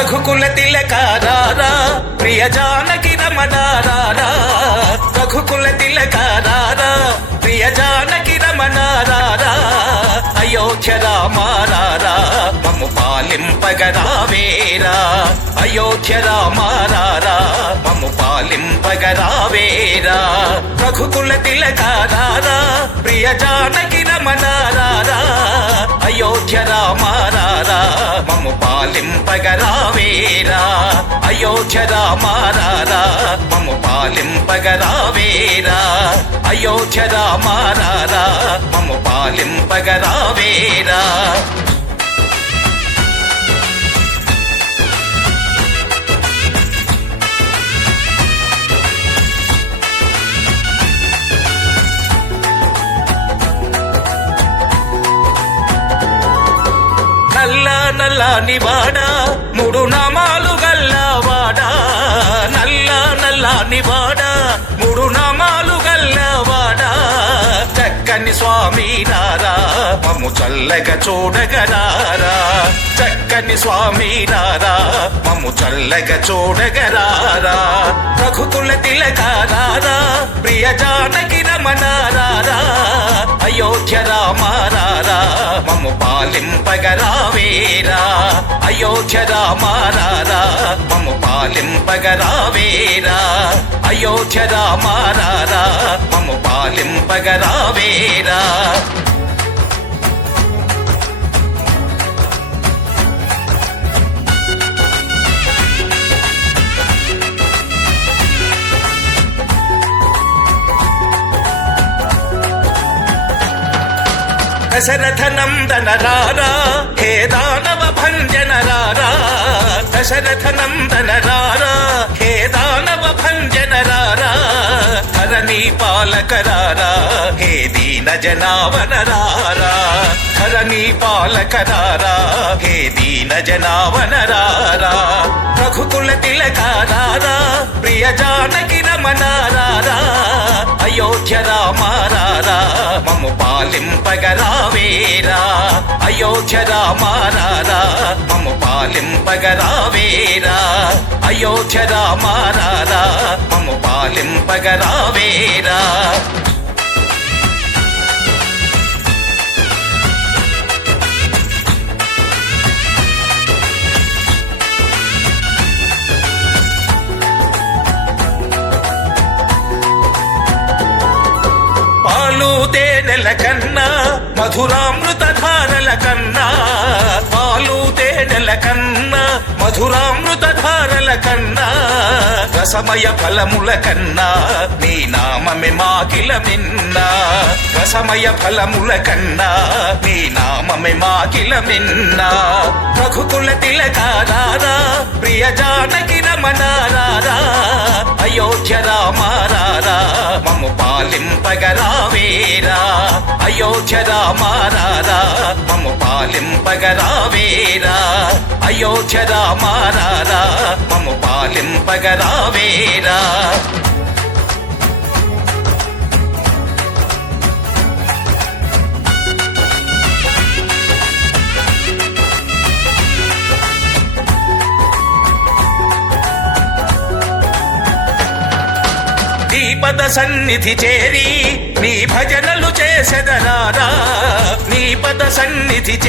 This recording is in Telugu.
రఘుకుల తిలకారారా ప్రియ జానకి రమణారారా రఘుకుల తిలకారారా ప్రియ జానకి రమణారారా అయోధ్య రామారారా మమ్ము పాలింపగరావేరా అయోధ్య రామారారా మమ్ము పాలింపగరావేరా రఘుకుల తిలకారారా ప్రియ జానకి రమణారారా అయోధ్య రామారారా మమ్ము పాలింపగరావేరా అయోధ్య రామారారా మమ్ము పాలింపగరావేరా అయోధ్య రామారారా మమ్ము పాలింపగరావేరా నల్ల నల్లని వాడా మూడు నామాలు గల్లవాడా నల్ల నల్లని వాడా మూడు నామాలు గల్లవాడా చక్కని స్వామి రారా మమ్ము చల్లగా చూడగరారా చక్కని స్వామి రారా మమ్ము చల్లగా చూడగరారా రఘుకుల తిలకారారా ప్రియ జానకి రమణారారా అయోధ్య రామారారా మమ్ము పాలింపగరావేరా అయోధ్య రామారారా మమ్ము పాలింపగరావేరా అయోధ్య రామారారా మమ్ము పాలింపగరావేరా దశరథ నందన రారా హే దానవ భంజన రారా దశరథ నందన రారా హే దానవ భంజన రారా ధరణి పాలక రారా హే దీన జనావన రారా ధరణి పాలక రారా హే దీన జనావన రారా రఘుకుల తిలకారారా ప్రియ జానకి రమణారారా అయోధ్య రామారారా మమ్ము పాలింపగరావేరా అయోధ్య రామారారా మమ్ము పాలింపగరావేరా అయోధ్య రామారారా మమ్ము పాలింపగరావేరా పాలు తేనెల కన్నా మధురామృత ధారల కన్నా పాలు తేనెల కన్నా మధురామృత ధారల కన్నా రసమయ ఫలముల కన్నా నీ నామమే మాకిల మిన్నా రసమయ ఫలముల కన్నా నీ నామమే మాకిల మిన్నా రఘుకుల తిలకారారా ప్రియ జానకి రమణారారా అయోధ్య రామారారా మమ్ము పాలింపగరావేరా అయోధ్య రామారారా మమ్ము పాలింపగరావేరా అయోధ్య రామారారా మమ్ము పాలింపగరావేరా నీ పద సన్నిధి చేరి నీ భజనలు చేసెదరారా నీ పద సన్నిధి